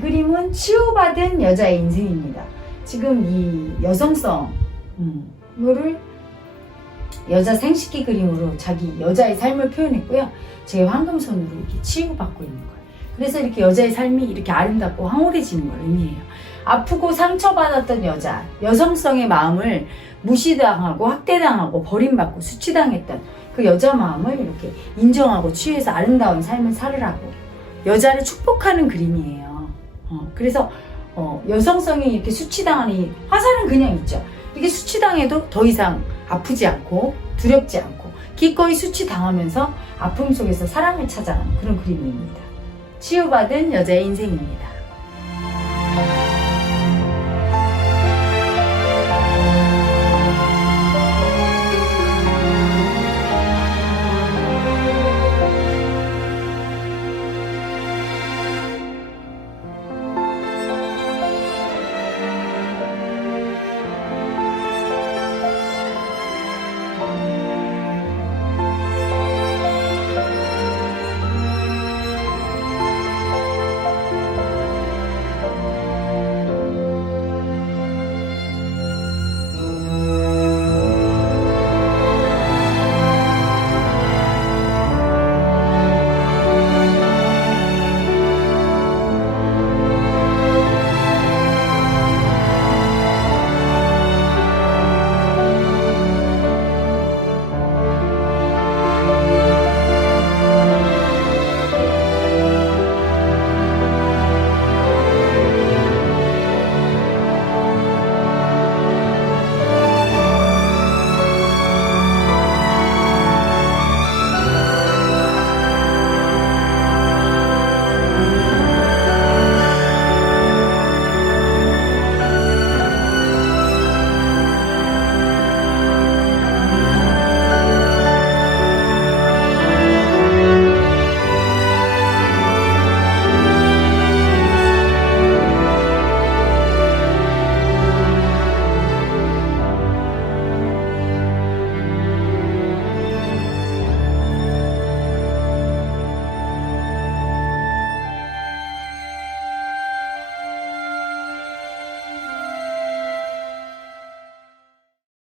그림은 치유받은 여자의 인생입니다. 지금 이 여성성을 여자 생식기 그림으로 자기 여자의 삶을 표현했고요. 제 황금손으로 이렇게 치유받고 있는 거예요. 그래서 이렇게 여자의 삶이 이렇게 아름답고 황홀해지는 걸 의미해요. 아프고 상처받았던 여자, 여성성의 마음을 무시당하고 학대당하고 버림받고 수치당했던 그 여자 마음을 이렇게 인정하고 치유해서 아름다운 삶을 살으라고 여자를 축복하는 그림이에요. 어, 그래서 어, 여성성이 이렇게 수치당하는 이 화살은 그냥 있죠. 이게 수치당해도 더 이상 아프지 않고 두렵지 않고 기꺼이 수치당하면서 아픔 속에서 사랑을 찾아가는 그런 그림입니다. 치유받은 여자의 인생입니다.